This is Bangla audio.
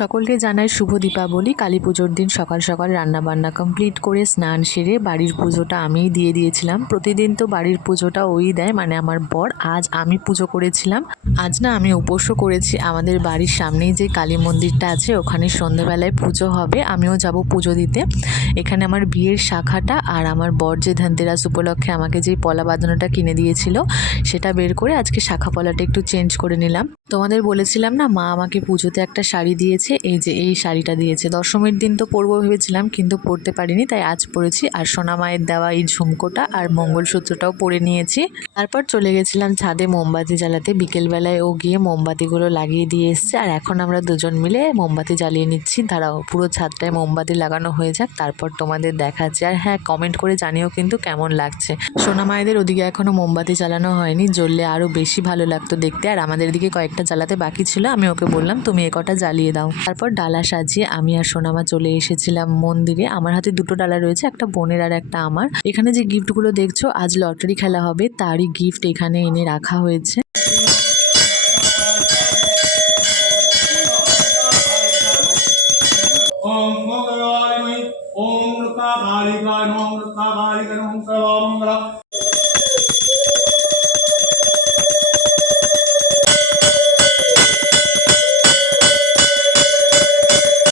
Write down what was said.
সকলকে জানাই শুভ দীপাবলি। কালী পুজোর দিন সকাল সকাল রান্নাবান্না কমপ্লিট করে স্নান সেরে বাড়ির পুজোটা আমিই দিয়ে দিয়েছিলাম। প্রতিদিন তো বাড়ির পুজোটা ওই দেয়, মানে আমার বর। আজ আমি পুজো করেছিলাম। আজ না আমি উপোসও করেছি। আমাদের বাড়ির সামনেই যে কালী মন্দিরটা আছে ওখানে সন্ধ্যেবেলায় পুজো হবে, আমিও যাব পুজো দিতে। এখানে আমার বিয়ের শাখাটা আর আমার বর যে ধনতেরাস উপলক্ষে আমাকে যে পলা বাঁধানোটা কিনে দিয়েছিল সেটা বের করে আজকে শাখা পলাটা একটু চেঞ্জ করে নিলাম। তোমাদের বলেছিলাম না মা আমাকে পুজোতে একটা শাড়ি দিয়েছে, এই যে এই শাড়িটা দিয়েছে। দশমীর দিন তো পরবো ভেবেছিলাম কিন্তু পরতে পারিনি, তাই আজ পরেছি। আর সোনা মায়ের দেওয়া এই ঝুমকোটা আর মঙ্গলসূত্রটাও পরে নিয়েছি। তারপর চলে গেছিলাম ছাদে মোমবাতি জ্বালাতে। বিকেলবেলায় ও গিয়ে মোমবাতিগুলো লাগিয়ে দিয়ে এসছে, আর এখন আমরা দুজন মিলে মোমবাতি জ্বালিয়ে নিচ্ছি। দাঁড়াও পুরো ছাদটায় মোমবাতি লাগানো হয়ে যাক, তারপর তোমাদের দেখাচ্ছি। আর হ্যাঁ, কমেন্ট করে জানিও কিন্তু কেমন লাগছে। সোনা মায়েদের ওদিকে এখনো মোমবাতি জ্বালানো হয়নি, জ্বললে আরো বেশি ভালো লাগতো দেখতে। আর আমাদের দিকে কয়েকটা জ্বালাতে বাকি ছিল, আমি ওকে বললাম তুমি এ কটা জ্বালিয়ে দাও। তারপর ডালা সাজিয়ে আমি আর সোনামা চলে এসেছিলাম মন্দিরে। আমার হাতে দুটো ডালা রয়েছে, একটা বোনের আর একটা আমার। এখানে যে গিফটগুলো দেখছো আজ লটারি খেলা হবে তারই গিফট এখানে এনে রাখা হয়েছে।